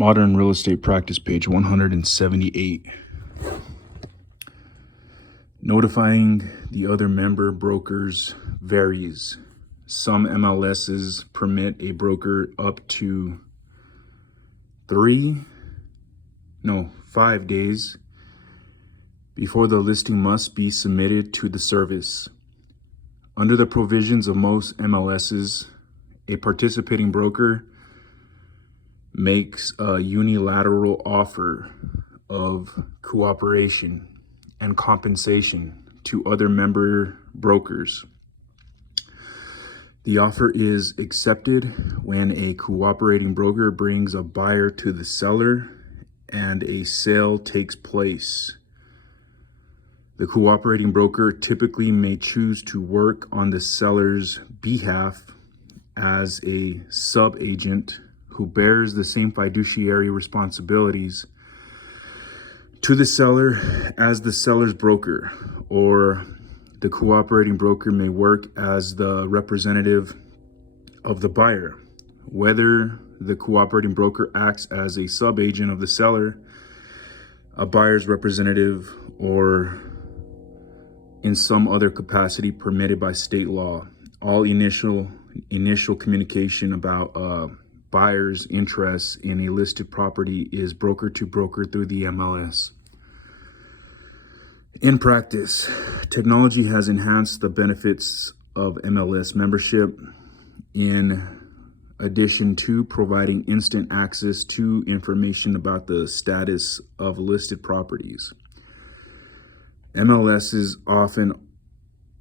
Modern Real Estate Practice, page 178. Notifying the other member brokers varies. Some MLSs permit a broker up to 5 days before the listing must be submitted to the service. Under the provisions of most MLSs, a participating broker makes a unilateral offer of cooperation and compensation to other member brokers. The offer is accepted when a cooperating broker brings a buyer to the seller and a sale takes place. The cooperating broker typically may choose to work on the seller's behalf as a sub-agent who bears the same fiduciary responsibilities to the seller as the seller's broker, or the cooperating broker may work as the representative of the buyer. Whether the cooperating broker acts as a sub-agent of the seller, a buyer's representative, or in some other capacity permitted by state law, all initial communication about buyer's interests in a listed property is broker to broker through the MLS. In practice, technology has enhanced the benefits of MLS membership in addition to providing instant access to information about the status of listed properties. MLSs often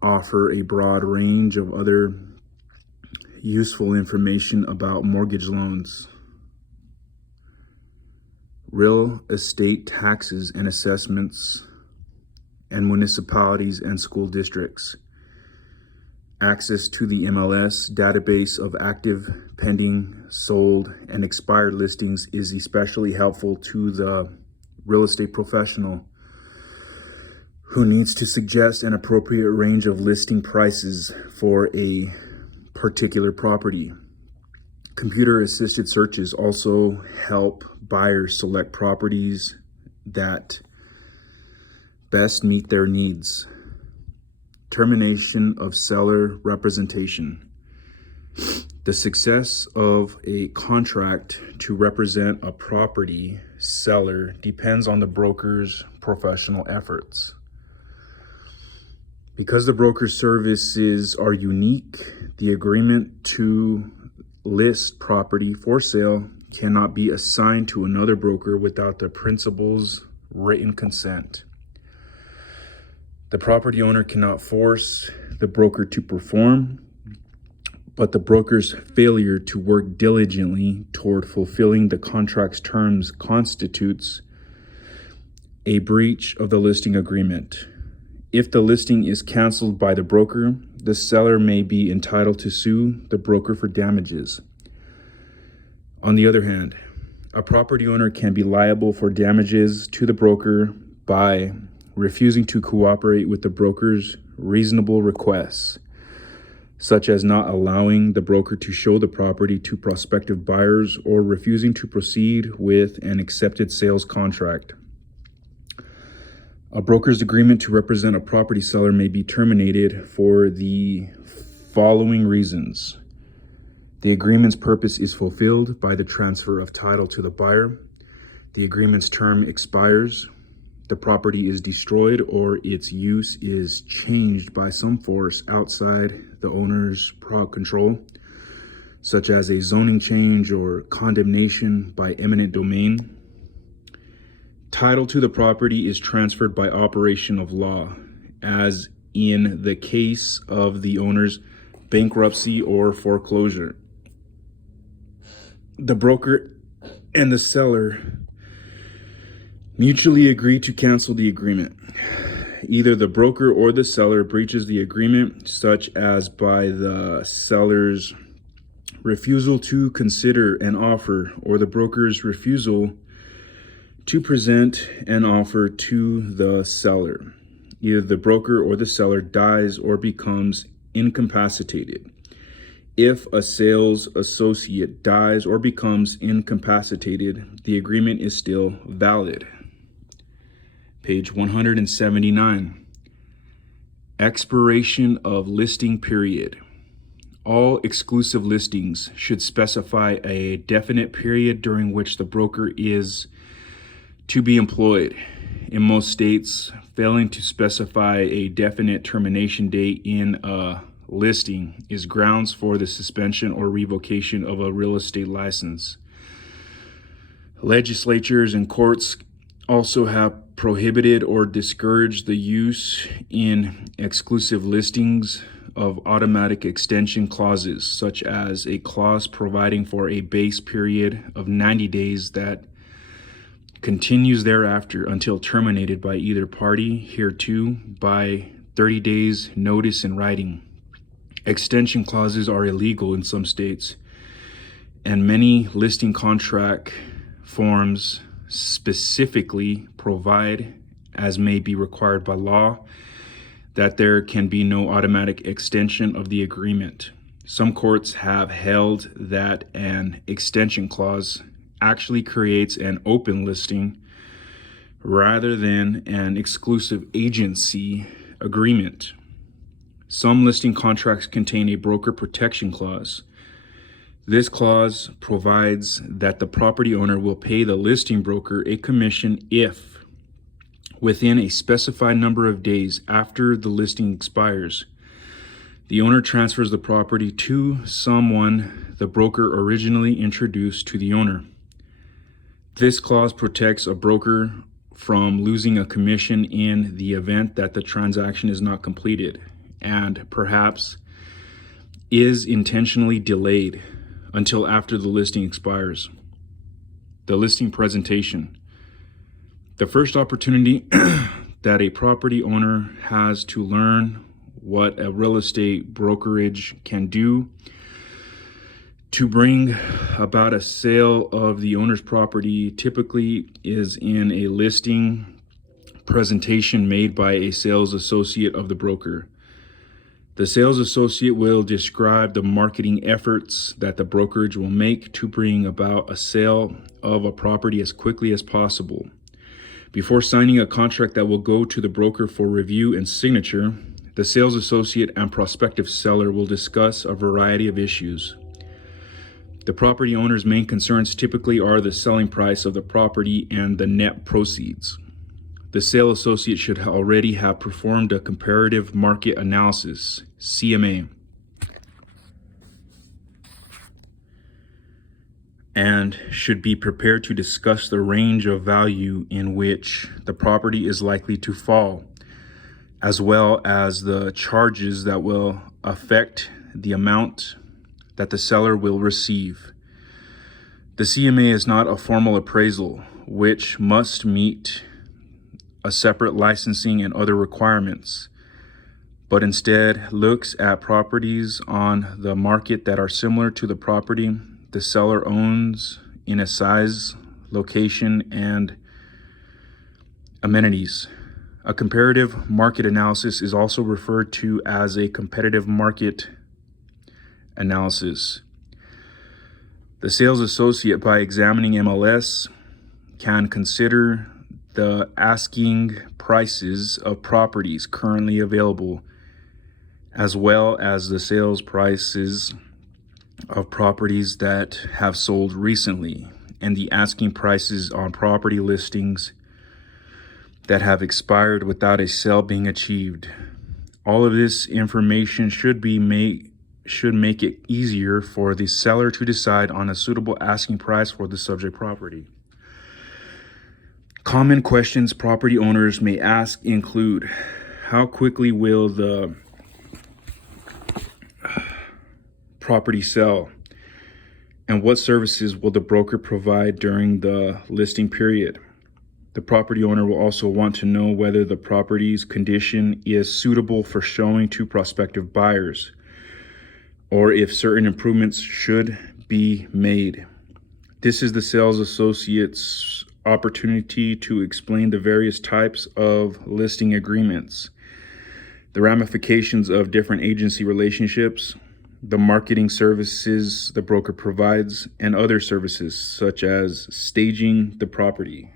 offer a broad range of other useful information about mortgage loans, real estate taxes and assessments, and municipalities and school districts. Access to the MLS database of active, pending, sold, and expired listings is especially helpful to the real estate professional who needs to suggest an appropriate range of listing prices for a particular property. Computer-assisted searches also help buyers select properties that best meet their needs. Termination of seller representation. The success of a contract to represent a property seller depends on the broker's professional efforts. Because the broker's services are unique, the agreement to list property for sale cannot be assigned to another broker without the principal's written consent. The property owner cannot force the broker to perform, but the broker's failure to work diligently toward fulfilling the contract's terms constitutes a breach of the listing agreement. If the listing is canceled by the broker, the seller may be entitled to sue the broker for damages. On the other hand, a property owner can be liable for damages to the broker by refusing to cooperate with the broker's reasonable requests, such as not allowing the broker to show the property to prospective buyers or refusing to proceed with an accepted sales contract. A broker's agreement to represent a property seller may be terminated for the following reasons. The agreement's purpose is fulfilled by the transfer of title to the buyer. The agreement's term expires. The property is destroyed or its use is changed by some force outside the owner's control, such as a zoning change or condemnation by eminent domain. Title to the property is transferred by operation of law, as in the case of the owner's bankruptcy or foreclosure. The broker and the seller mutually agree to cancel the agreement. Either the broker or the seller breaches the agreement, such as by the seller's refusal to consider an offer or the broker's refusal to present an offer to the seller. Either the broker or the seller dies or becomes incapacitated. If a sales associate dies or becomes incapacitated, the agreement is still valid. Page 179. Expiration of listing period. All exclusive listings should specify a definite period during which the broker is to be employed. In most states, failing to specify a definite termination date in a listing is grounds for the suspension or revocation of a real estate license. Legislatures and courts also have prohibited or discouraged the use in exclusive listings of automatic extension clauses, such as a clause providing for a base period of 90 days that continues thereafter until terminated by either party hereto by 30 days notice in writing. Extension clauses are illegal in some states, and many listing contract forms specifically provide, as may be required by law, that there can be no automatic extension of the agreement. Some courts have held that an extension clause actually creates an open listing rather than an exclusive agency agreement. Some listing contracts contain a broker protection clause. This clause provides that the property owner will pay the listing broker a commission if, within a specified number of days after the listing expires, the owner transfers the property to someone the broker originally introduced to the owner. This clause protects a broker from losing a commission in the event that the transaction is not completed and perhaps is intentionally delayed until after the listing expires. The listing presentation. The first opportunity that a property owner has to learn what a real estate brokerage can do to bring about a sale of the owner's property typically is in a listing presentation made by a sales associate of the broker. The sales associate will describe the marketing efforts that the brokerage will make to bring about a sale of a property as quickly as possible. Before signing a contract that will go to the broker for review and signature, the sales associate and prospective seller will discuss a variety of issues. The property owner's main concerns typically are the selling price of the property and the net proceeds. The sales associate should already have performed a comparative market analysis, CMA, and should be prepared to discuss the range of value in which the property is likely to fall, as well as the charges that will affect the amount that the seller will receive. The CMA is not a formal appraisal, which must meet a separate licensing and other requirements, but instead looks at properties on the market that are similar to the property the seller owns in a size, location, and amenities. A comparative market analysis is also referred to as a competitive market analysis. The sales associate, by examining MLS, can consider the asking prices of properties currently available, as well as the sales prices of properties that have sold recently, and the asking prices on property listings that have expired without a sale being achieved. All of this information should make it easier for the seller to decide on a suitable asking price for the subject property. Common questions property owners may ask include: how quickly will the property sell? And what services will the broker provide during the listing period? The property owner will also want to know whether the property's condition is suitable for showing to prospective buyers, or if certain improvements should be made. This is the sales associate's opportunity to explain the various types of listing agreements, the ramifications of different agency relationships, the marketing services the broker provides, and other services such as staging the property.